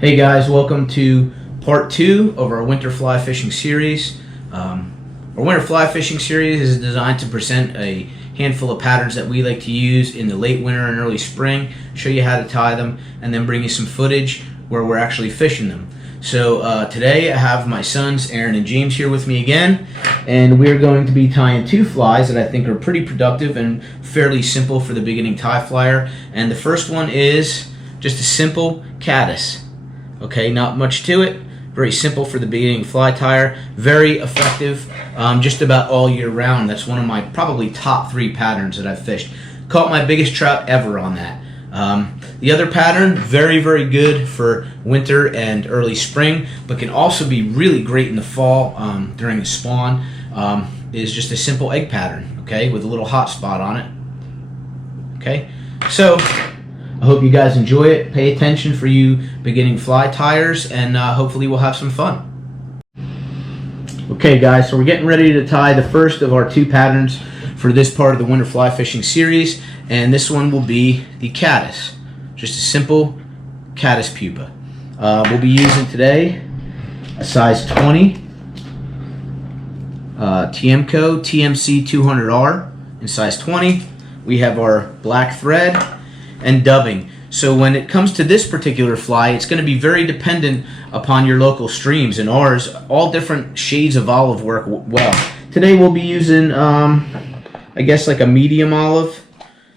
Hey guys, welcome to part 2 of our Winter Flyfishing Series. Our Winter Flyfishing Series is designed to present a handful of patterns that we like to use in the late winter and early spring, show you how to tie them, and then bring you some footage where we're actually fishing them. So today I have my sons Aaron and James here with me again, and we're going to be tying two flies that I think are pretty productive and fairly simple for the beginning tie flyer. And the first one is just a simple Caddis. Okay, not much to it. Very simple for the beginning fly tire. Very effective just about all year round. That's one of my probably top 3 patterns that I've fished. Caught my biggest trout ever on that. The other pattern, very good for winter and early spring, but can also be really great in the fall during the spawn, is just a simple egg pattern, okay, with a little hot spot on it. Okay, so I hope you guys enjoy it. Pay attention for you beginning fly tires, and hopefully we'll have some fun. Okay guys, so we're getting ready to tie the first of our 2 patterns for this part of the Winter Fly Fishing Series, and this one will be the Caddis. Just a simple Caddis pupa. We'll be using today a size 20 Tiemco TMC 200R in size 20. We have our black thread and dubbing. So when it comes to this particular fly, it's going to be very dependent upon your local streams, and ours, all different shades of olive work well. Today we'll be using I guess like a medium olive,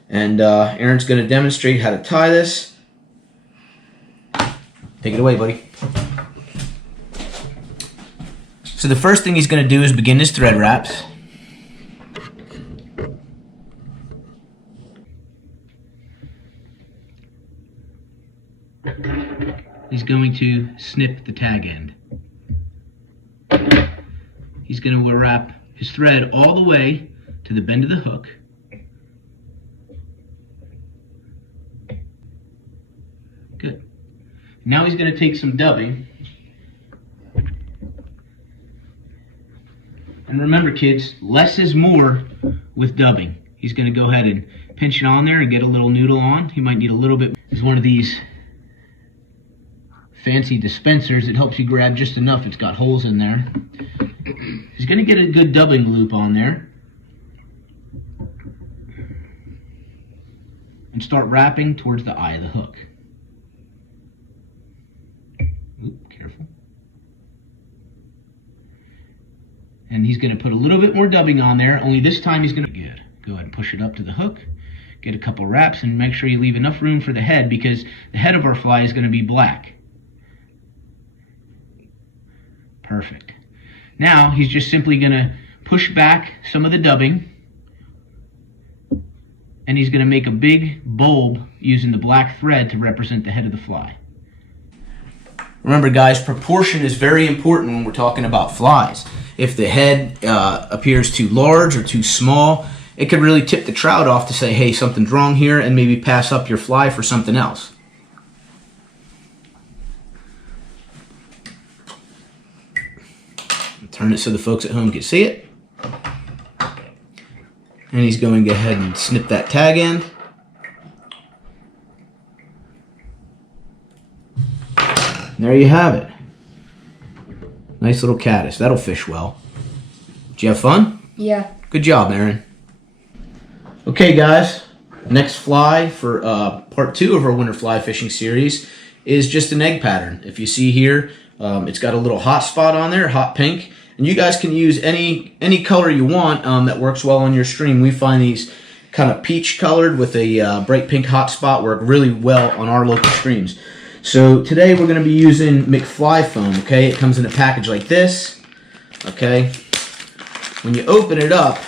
and Aaron's going to demonstrate how to tie this. Take it away, buddy. So the first thing he's going to do is begin his thread wraps. He's going to snip the tag end. He's going to wrap his thread all the way to the bend of the hook. Good. Now he's going to take some dubbing. And remember kids, less is more with dubbing. He's going to go ahead and pinch it on there and get a little noodle on. He might need a little bit. There's one of these fancy dispensers. It helps you grab just enough. It's got holes in there. He's going to get a good dubbing loop on there and start wrapping towards the eye of the hook. Oop, careful. And he's going to put a little bit more dubbing on there, only this time he's going to good. Go ahead and push it up to the hook, get a couple wraps, and make sure you leave enough room for the head, because the head of our fly is going to be black. Perfect. Now he's just simply going to push back some of the dubbing, and he's going to make a big bulb using the black thread to represent the head of the fly. Remember guys, proportion is very important when we're talking about flies. If the head appears too large or too small, it could really tip the trout off to say, hey, something's wrong here, and maybe pass up your fly for something else. Turn it so the folks at home can see it. And he's going to go ahead and snip that tag end. And there you have it. Nice little caddis. That'll fish well. Did you have fun? Yeah. Good job, Aaron. Okay, guys. Next fly for part 2 of our Winter Fly Fishing Series is just an egg pattern. If you see here, it's got a little hot spot on there, hot pink. And you guys can use any color you want that works well on your stream. We find these kind of peach colored with a bright pink hot spot work really well on our local streams. So today we're going to be using McFly foam, okay? It comes in a package like this, okay? When you open it up,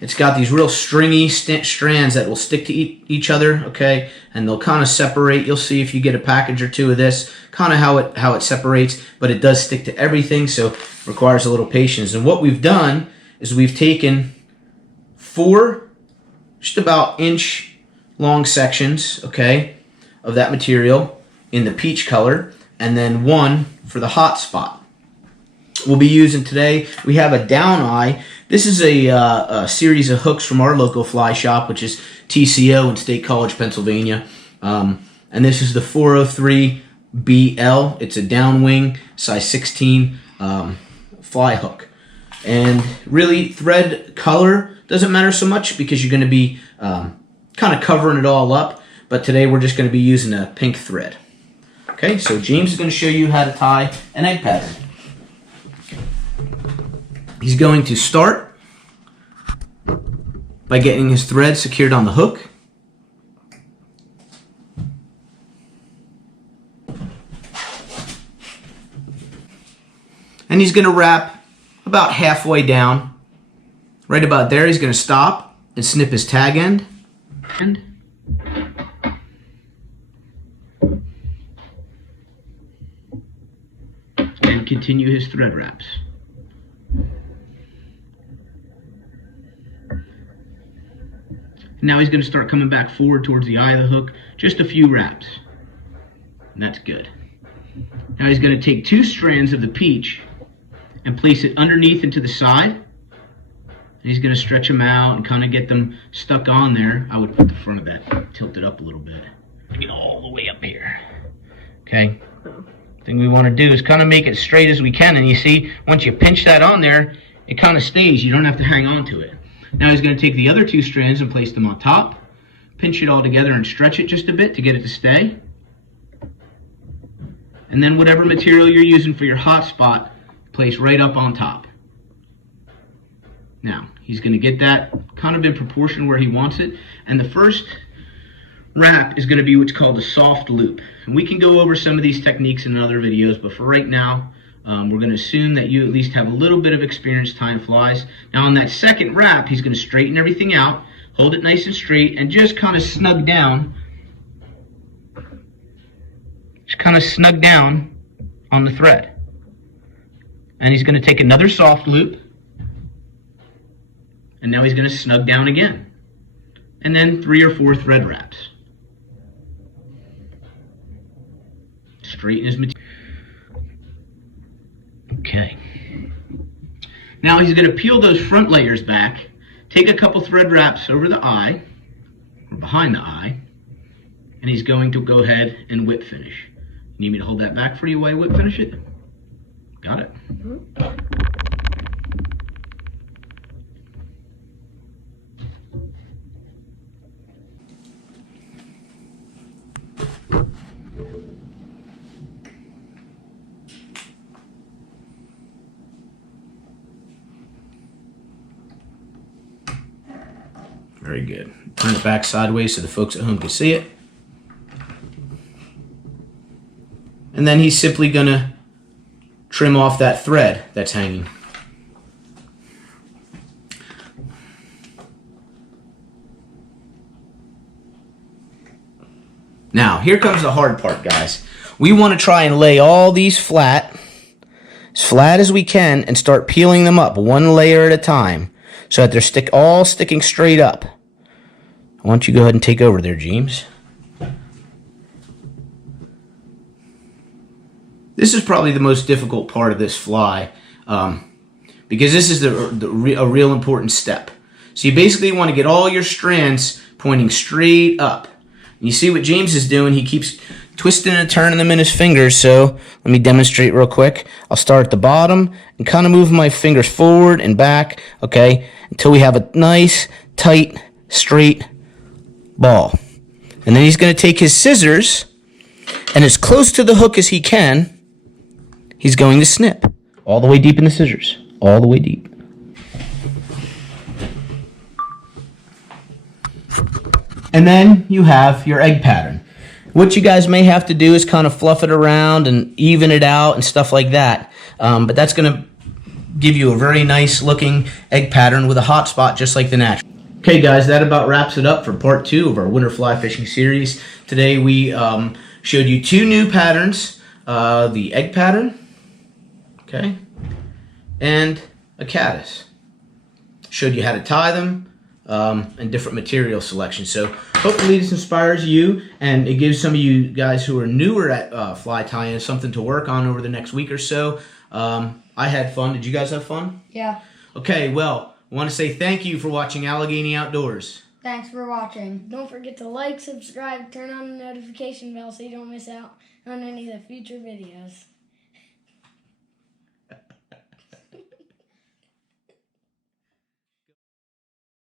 it's got these real stringy strands that will stick to each other, okay? And they'll kind of separate. You'll see if you get a package or 2 of this, kind of how it separates, but it does stick to everything, so it requires a little patience. And what we've done is we've taken 4 just about inch long sections, okay, of that material in the peach color, and then 1 for the hot spot. We'll be using today, we have a down eye. This is a series of hooks from our local fly shop, which is TCO in State College, Pennsylvania. And this is the 403 BL. It's a downwing, size 16 fly hook. And really, thread color doesn't matter so much because you're going to be kind of covering it all up. But today we're just going to be using a pink thread. Okay, so James is going to show you how to tie an egg pattern. He's going to start by getting his thread secured on the hook. And he's going to wrap about halfway down. Right about there, he's going to stop and snip his tag end. And continue his thread wraps. Now he's going to start coming back forward towards the eye of the hook, just a few wraps. And that's good. Now he's going to take 2 strands of the peach and place it underneath and to the side. And he's going to stretch them out and kind of get them stuck on there. I would put the front of that tilted up a little bit. Get all the way up here. Okay. Thing we want to do is kind of make it straight as we can. And you see, once you pinch that on there, it kind of stays. You don't have to hang on to it. Now he's going to take the other 2 strands and place them on top. Pinch it all together and stretch it just a bit to get it to stay. And then whatever material you're using for your hot spot, place right up on top. Now, he's going to get that kind of in proportion where he wants it. And the first wrap is going to be what's called a soft loop. And we can go over some of these techniques in other videos, but for right now, we're going to assume that you at least have a little bit of experience tying flies. Now on that second wrap, he's going to straighten everything out, hold it nice and straight, and just kind of snug down. Just kind of snug down on the thread. And he's going to take another soft loop. And now he's going to snug down again. And then 3 or 4 thread wraps. Straighten his material. Okay. Now he's going to peel those front layers back, take a couple thread wraps over the eye, or behind the eye, and he's going to go ahead and whip finish. Need me to hold that back for you while I whip finish it? Got it. Very good. Turn it back sideways so the folks at home can see it. And then he's simply going to trim off that thread that's hanging. Now, here comes the hard part, guys. We want to try and lay all these flat as we can, and start peeling them up one layer at a time so that they're all sticking straight up. Why don't you go ahead and take over there, James? This is probably the most difficult part of this fly because this is a real important step. So you basically want to get all your strands pointing straight up. And you see what James is doing? He keeps twisting and turning them in his fingers. So let me demonstrate real quick. I'll start at the bottom and kind of move my fingers forward and back, okay, until we have a nice, tight, straight ball. And then he's going to take his scissors, and as close to the hook as he can, he's going to snip all the way deep in the scissors, all the way deep. And then you have your egg pattern. What you guys may have to do is kind of fluff it around and even it out and stuff like that. But that's going to give you a very nice looking egg pattern with a hot spot just like the natural. Okay guys, that about wraps it up for part 2 of our Winter Fly Fishing Series. Today we showed you 2 new patterns, the egg pattern, okay, and a caddis. Showed you how to tie them and different material selection. So hopefully this inspires you and it gives some of you guys who are newer at fly tying something to work on over the next week or so. I had fun. Did you guys have fun? Yeah. Okay, well, I want to say thank you for watching Allegheny Outdoors. Thanks for watching. Don't forget to like, subscribe, turn on the notification bell so you don't miss out on any of the future videos.